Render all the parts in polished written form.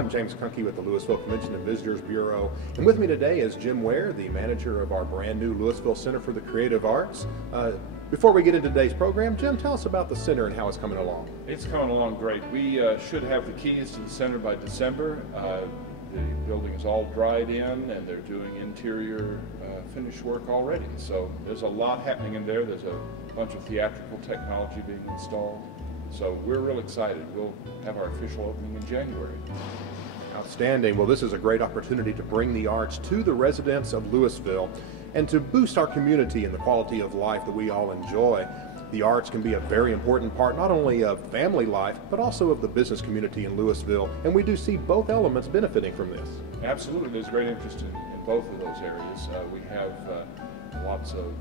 I'm James Kunke with the Lewisville Convention and Visitors Bureau, and with me today is Jim Ware, the manager of our brand new Lewisville Center for the Creative Arts. Before we get into today's program, Jim, tell us about the center and how it's coming along. It's coming along great. We should have the keys to the center by December. The building is all dried in and they're doing interior finish work already. So there's a lot happening in there. There's a bunch of theatrical technology being installed. So we're real excited. We'll have our official opening in January. Outstanding. Well, this is a great opportunity to bring the arts to the residents of Lewisville and to boost our community and the quality of life that we all enjoy. The arts can be a very important part not only of family life, but also of the business community in Lewisville, and we do see both elements benefiting from this. Absolutely. There's great interest in both of those areas. We have lots of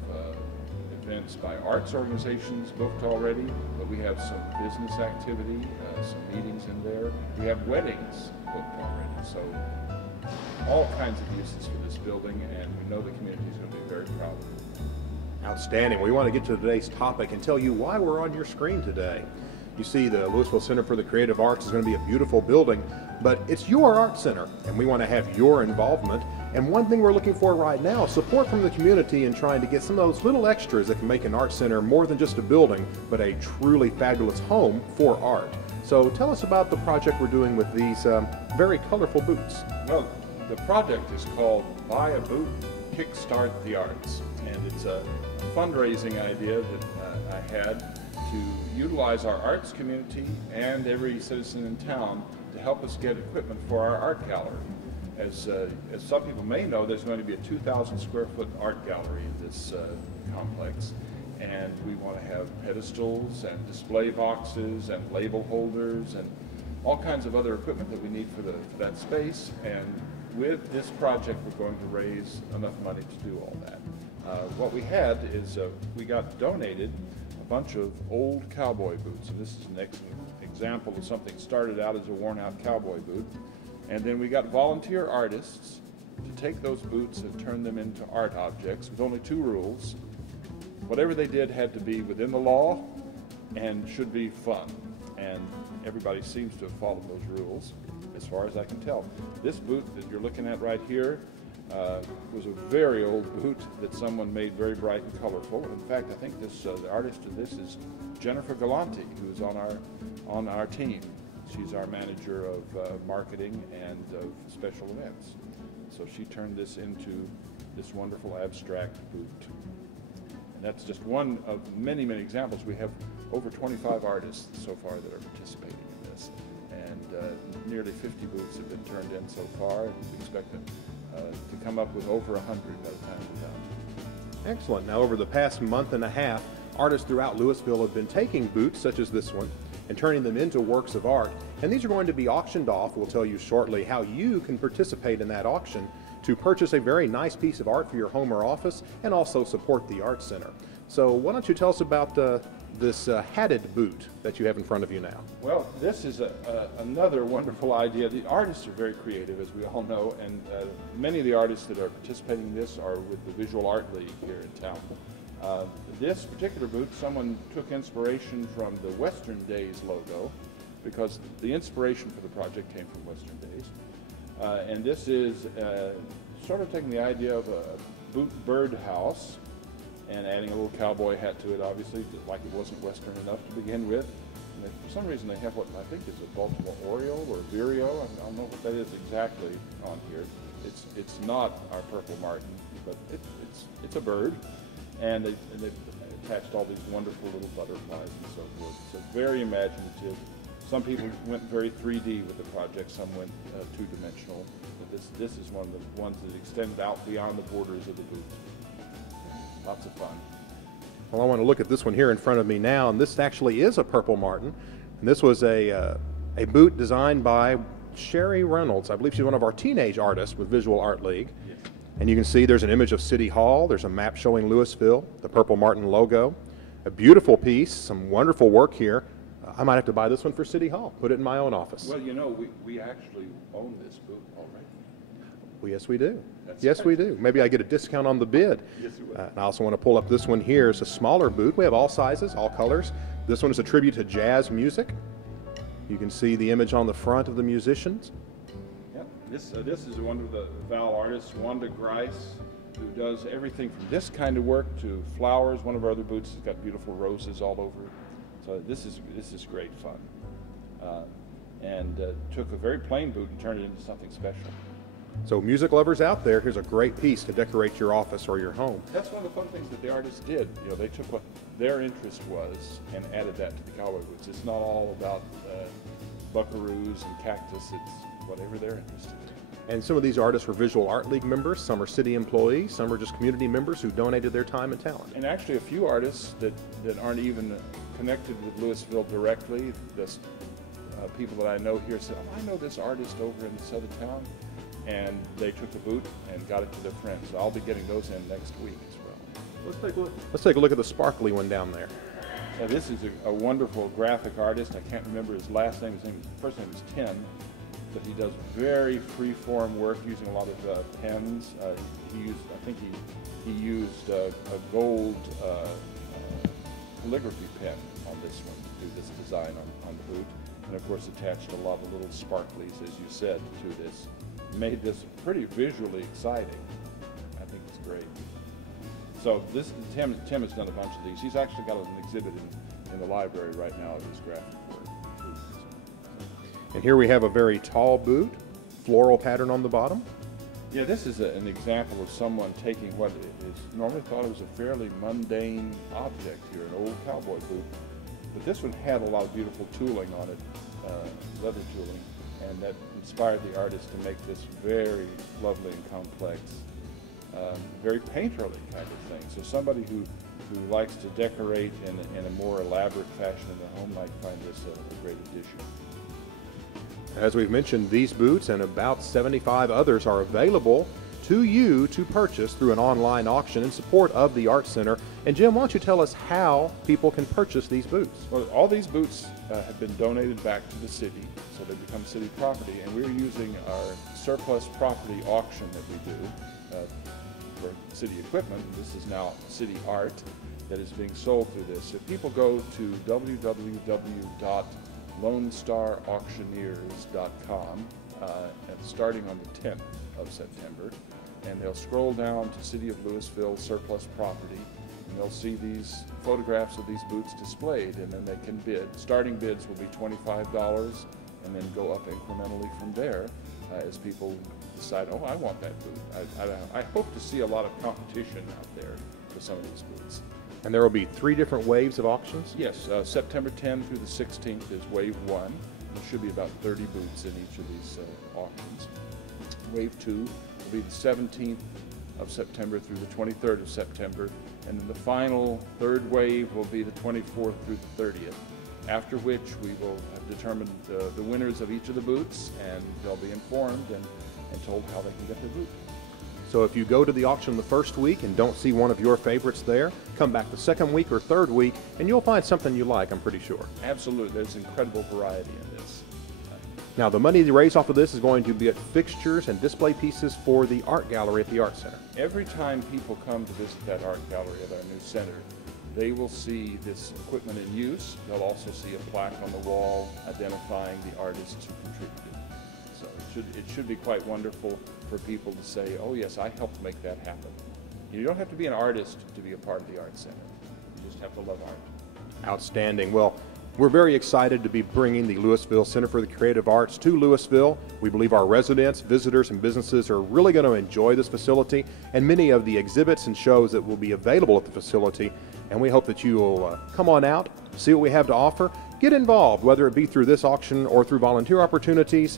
events by arts organizations booked already, but we have some business activity, some meetings in there. We have weddings booked already, so all kinds of uses for this building, and we know the community is going to be very proud of it. Outstanding. We want to get to today's topic and tell you why we're on your screen today. You see, the Lewisville Center for the Creative Arts is going to be a beautiful building, but it's your art center, and we want to have your involvement. And one thing we're looking for right now is support from the community in trying to get some of those little extras that can make an art center more than just a building, but a truly fabulous home for art. So tell us about the project we're doing with these very colorful booths. Well, the project is called Buy a Booth, Kickstart the Arts, and it's a fundraising idea that I had to utilize our arts community and every citizen in town to help us get equipment for our art gallery. As some people may know, there's going to be a 2,000 square foot art gallery in this complex, and we want to have pedestals and display boxes and label holders and all kinds of other equipment that we need for that space. And with this project, we're going to raise enough money to do all that. What we had is we got donated a bunch of old cowboy boots, and this is an excellent example of something started out as a worn-out cowboy boot. And then we got volunteer artists to take those boots and turn them into art objects with only two rules. Whatever they did had to be within the law and should be fun. And everybody seems to have followed those rules, as far as I can tell. This boot that you're looking at right here was a very old boot that someone made very bright and colorful. In fact, I think the artist of this is Jennifer Galante, who's on our team. She's our manager of marketing and of special events. So she turned this into this wonderful abstract boot. And that's just one of many, many examples. We have over 25 artists so far that are participating in this. And nearly 50 boots have been turned in so far. And we expect to come up with over 100 by the time we're done. Excellent. Now, over the past month and a half, artists throughout Lewisville have been taking boots such as this one and turning them into works of art. And these are going to be auctioned off. We'll tell you shortly how you can participate in that auction to purchase a very nice piece of art for your home or office and also support the Art Center. So why don't you tell us about this hatted boot that you have in front of you now? Well, this is another wonderful idea. The artists are very creative, as we all know, and many of the artists that are participating in this are with the Visual Art League here in town. This particular boot, someone took inspiration from the Western Days logo, because the inspiration for the project came from Western Days. And this is sort of taking the idea of a boot birdhouse and adding a little cowboy hat to it, obviously, like it wasn't Western enough to begin with. And for some reason they have what I think is a Baltimore Oriole or Vireo. I don't know what that is exactly on here. It's not our Purple Martin, but it's a bird. And they've attached all these wonderful little butterflies and so forth. So very imaginative. Some people went very 3D with the project, some went two-dimensional. But this is one of the ones that extended out beyond the borders of the boot. Lots of fun. Well, I want to look at this one here in front of me now, and this actually is a Purple Martin. And this was a boot designed by Sherry Reynolds. I believe she's one of our teenage artists with Visual Art League. Yes. And you can see there's an image of City Hall, there's a map showing Lewisville, the Purple Martin logo. A beautiful piece, some wonderful work here. I might have to buy this one for City Hall, put it in my own office. Well, you know, we actually own this boot already. Well, yes, we do. That's yes, right. we do. Maybe I get a discount on the bid. Yes, you will. And I also want to pull up this one here. It's a smaller boot. We have all sizes, all colors. This one is a tribute to jazz music. You can see the image on the front of the musicians. This is one of the Val artists, Wanda Grice, who does everything from this kind of work to flowers. One of our other boots has got beautiful roses all over it. So this is great fun. And took a very plain boot and turned it into something special. So music lovers out there, here's a great piece to decorate your office or your home. That's one of the fun things that the artists did. You know, they took what their interest was and added that to the cowboy boots. It's not all about buckaroos and cactus. It's whatever they're interested in. And some of these artists were Visual Art League members, some are city employees, some are just community members who donated their time and talent. And actually a few artists that aren't even connected with Lewisville directly. This, people that I know here said, oh, I know this artist over in this other town. And they took the boot and got it to their friends. So I'll be getting those in next week as well. Let's take a look at the sparkly one down there. Now, this is a wonderful graphic artist. I can't remember his last name. His first name is Tim, but he does very free-form work using a lot of pens. I think he used a gold calligraphy pen on this one to do this design on the boot, and of course attached a lot of little sparklies, as you said, to this. Made this pretty visually exciting. I think it's great. So Tim has done a bunch of these. He's actually got an exhibit in the library right now of his graphic work. And here we have a very tall boot, floral pattern on the bottom. Yeah, this is an example of someone taking what is normally thought of as a fairly mundane object here, an old cowboy boot. But this one had a lot of beautiful tooling on it, leather tooling, and that inspired the artist to make this very lovely and complex, very painterly kind of thing. So somebody who likes to decorate in a more elaborate fashion in their home might find this a great addition. As we've mentioned, these boots and about 75 others are available to you to purchase through an online auction in support of the Art Center. And Jim, why don't you tell us how people can purchase these boots? Well, all these boots have been donated back to the city, so they become city property, and we're using our surplus property auction that we do for city equipment. This is now city art that is being sold through this. If people go to www.lonestarauctioneers.com starting on the 10th of September, and they'll scroll down to City of Lewisville surplus property, and they'll see these photographs of these boots displayed, and then they can bid. Starting bids will be $25 and then go up incrementally from there as people decide, oh, I want that boot. I hope to see a lot of competition out there for some of these boots. And there will be 3 different waves of auctions? Yes, September 10th through the 16th is wave 1. There should be about 30 boots in each of these auctions. Wave 2 will be the 17th of September through the 23rd of September, and then the final 3rd wave will be the 24th through the 30th, after which we will have determined the winners of each of the boots, and they'll be informed and told how they can get their boot. So if you go to the auction the first week and don't see one of your favorites there, come back the second week or third week and you'll find something you like, I'm pretty sure. Absolutely. There's incredible variety in this. Now the money raised off of this is going to be at fixtures and display pieces for the art gallery at the Art Center. Every time people come to visit that art gallery at our new center, they will see this equipment in use. They'll also see a plaque on the wall identifying the artists who contributed. So it should be quite wonderful for people to say, oh yes, I helped make that happen. You don't have to be an artist to be a part of the Art Center. You just have to love art. Outstanding. Well, we're very excited to be bringing the Lewisville Center for the Creative Arts to Lewisville. We believe our residents, visitors, and businesses are really going to enjoy this facility and many of the exhibits and shows that will be available at the facility. And we hope that you will come on out, see what we have to offer, get involved, whether it be through this auction or through volunteer opportunities.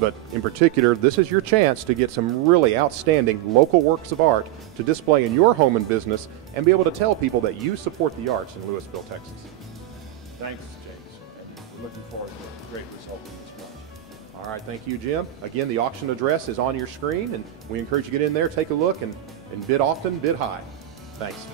But in particular, this is your chance to get some really outstanding local works of art to display in your home and business and be able to tell people that you support the arts in Lewisville, Texas. Thanks, James. And we're looking forward to a great result in this project. All right, thank you, Jim. Again, the auction address is on your screen, and we encourage you to get in there, take a look, and bid often, bid high. Thanks.